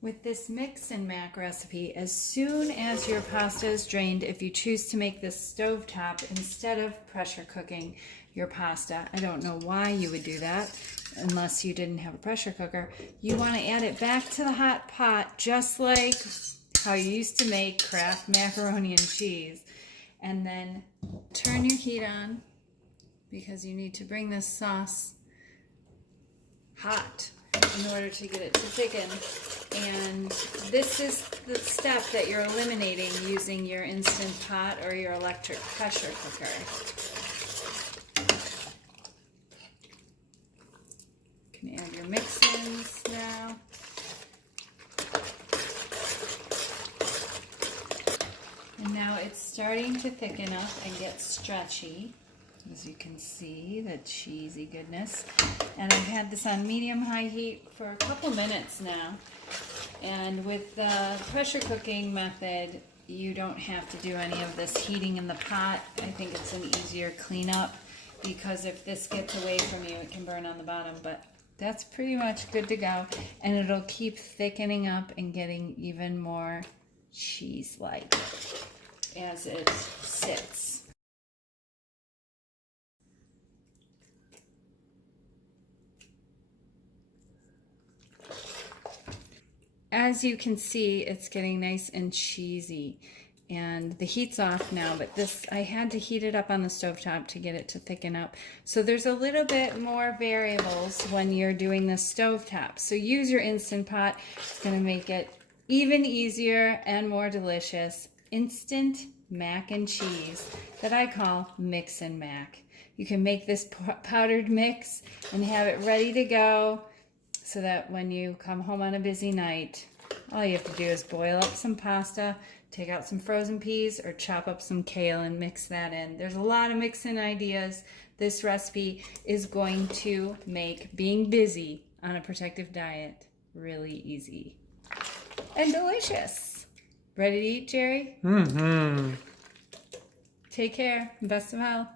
With this mix and mac recipe, as soon as your pasta is drained, if you choose to make this stovetop instead of pressure cooking your pasta, I don't know why you would do that unless you didn't have a pressure cooker, you want to add it back to the hot pot just like how you used to make Kraft macaroni and cheese. And then turn your heat on because you need to bring this sauce hot in order to get it to thicken. And this is the step that you're eliminating using your Instant Pot or your electric pressure cooker. You can add your mix-ins now. And now it's starting to thicken up and get stretchy. As you can see, the cheesy goodness. And I've had this on medium-high heat for a couple minutes now. And with the pressure cooking method, you don't have to do any of this heating in the pot. I think it's an easier cleanup because if this gets away from you, it can burn on the bottom. But that's pretty much good to go. And it'll keep thickening up and getting even more cheese-like as it sits. As you can see, it's getting nice and cheesy. And the heat's off now, but this, I had to heat it up on the stovetop to get it to thicken up. So there's a little bit more variables when you're doing the stovetop. So use your Instant Pot. It's gonna make it even easier and more delicious. Instant mac and cheese that I call mix and mac. You can make this powdered mix and have it ready to go so that when you come home on a busy night, all you have to do is boil up some pasta, take out some frozen peas, or chop up some kale and mix that in. There's a lot of mix-in ideas. This recipe is going to make being busy on a protective diet really easy and delicious. Ready to eat, Jerry? Mm-hmm. Take care. Best of health.